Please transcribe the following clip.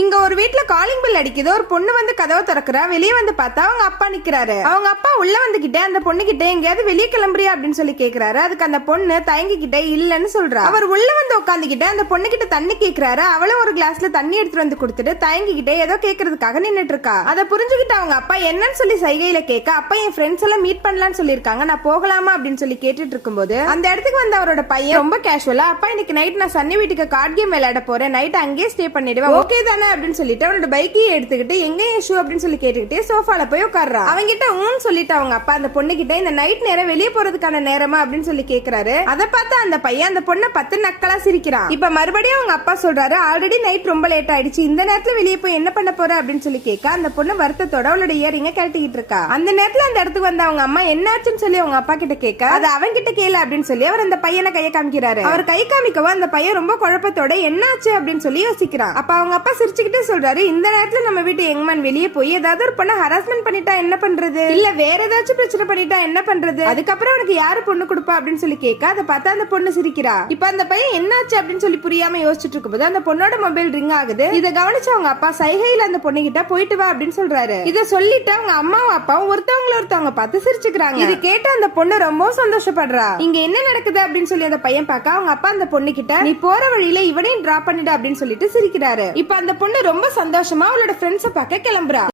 இங்க ஒரு வீட்ல காலிங் பெல் அடிக்குது. ஒரு பொண்ணு வந்து கதவை திறக்கிறா. வெளியே வந்து பார்த்தா அவங்க அப்பா நிக்கிறாரு. அவங்க அப்பா உள்ள வந்துகிட்டே அந்த பொண்ணு கிட்ட எங்கேயாவது வெளியே கிளம்புறியா அப்படின்னு சொல்லி கேக்குறாரு. அதுக்கு அந்த பொண்ணு தயங்கிக்கிட்டே இல்லன்னு சொல்றா. அவர் உள்ள வந்து உட்காந்துக்கிட்டு அந்த பொண்ணு கிட்ட தண்ணி கேக்குறாரு. அவளும் ஒரு கிளாஸ்ல தண்ணி எடுத்துட்டு வந்து கொடுத்துட்டு தயங்கிக்கிட்டே ஏதோ கேக்குறதுக்காக நின்னுட்டு இருக்கா. அதை புரிஞ்சுக்கிட்டு அவங்க அப்பா என்னன்னு சொல்லி சைகையில கேட்க, அப்பா என் ஃப்ரெண்ட்ஸ் எல்லாம் மீட் பண்ணலாம்னு சொல்லிருக்காங்க, நான் போகலாமா அப்படின்னு சொல்லி கேட்டுட்டு இருக்கும்போது அந்த இடத்துக்கு வந்து அவரோட பையன் ரொம்ப கேஷுவலா, அப்பா இன்னைக்கு நைட் நான் சன்னி வீட்டுக்கு கார்ட் கேம் விளையாட போறேன், நைட் அங்கேயே ஸ்டே பண்ணிடுவேன், ஓகே தானே அப்படின்னு சொல்லிட்டு அவனோட பைக்கையே எடுத்துக்கிட்டு எங்க ஷூ அப்படின்னு சொல்லி கேட்டுக்கிட்டே சோஃபால போய் உட்கார்றா. அவங்கிட்ட ஊன்னு சொல்லிட்டு அவங்க அப்பா அந்த பொண்ணு கிட்ட இந்த நைட் நேரம் வெளியே போறதுக்கான நேரமா அப்படின்னு சொல்லி கேக்குறாரு. அதை பார்த்து அந்த பையன் அந்த பொண்ணை 10 நக்கலா சிரிக்கிறான். இப்ப மறுபடியும் அவங்க அப்பா சொல்றாரு, ஆல்ரெடி நைட் ரொம்ப லேட் ஆயிடுச்சு, இந்த நேரத்துல வெளியே போய் என்ன பண்ண போற அப்படின்னு சொல்லி கேட்க அந்த பொண்ணு வருத்தத்தோட அவளோட இயரிங்க கேட்டுக்கிட்டு இருக்கா. அந்த நேரத்துல அந்த இடத்துக்கு வந்து அவங்க அம்மா என்னாச்சுன்னு சொல்லி அவங்க அப்பா கிட்ட கேட்க, அது அவங்க கிட்ட கேளு அப்படின்னு சொல்லி அவர் அந்த பையனை கையை காமிக்கிறாரு. அவர் கை காமிக்கவும் அந்த பையன் ரொம்ப குழப்பத்தோட என்னாச்சு அப்படின்னு சொல்லி யோசிக்கிறான். அப்ப அவங்க அப்பா சிரிச்சுக்கிட்டே சொல்றாரு, இந்த நேரத்துல நம்ம வீட்டு யங்மேன் வெளியே போய் ஏதாவது ஒரு பொண்ணை ஹராஸ்மெண்ட் பண்ணிட்டா என்ன பண்றது, இல்ல வேற ஏதாச்சும் பிரச்சனை பண்ணிட்டா என்ன பண்றது, அதுக்கப்புறம் உனக்கு யாரு பொண்ணு கொடுப்பா அப்படின்னு சொல்லி கேட்க அதை பார்த்தா அந்த பொண்ணு சிரிக்கிறா. இப்ப அந்த பையன் என்னாச்சு அப்படின்னு சொல்லி புரியாம யோசிச்சுட்டு இருக்கும்போது அந்த பொண்ணோட மொபைல் ரிங் ஆகுது. இதை கவனிச்சு அவங்க அப்பா சைகையில அந்த பொண்ணு கிட்ட போயிட்டு வா அப்படின்னு சொல்றாரு. இதை சொல்லிட்டு அவங்க அம்மாவும் அப்பாவும் ஒருத்தவங்க பார்த்து சிரிச்சுக்கிறாங்க. இது கேட்டு அந்த பொண்ணு ரொம்ப சந்தோஷப்படுறா. இங்க என்ன நடக்குது அப்படின்னு சொல்லி அந்த பையன் பார்க்க அவங்க அப்பா அந்த பொண்ணு கிட்ட, நீ போற வழியில இவனையும் டிராப் பண்ணிடு அப்படின்னு சொல்லிட்டு சிரிக்கிறாரு. இப்ப அந்த பொண்ணு ரொம்ப சந்தோஷமா அவளோட ஃப்ரெண்ட்ஸை பார்க்க கிளம்புறா.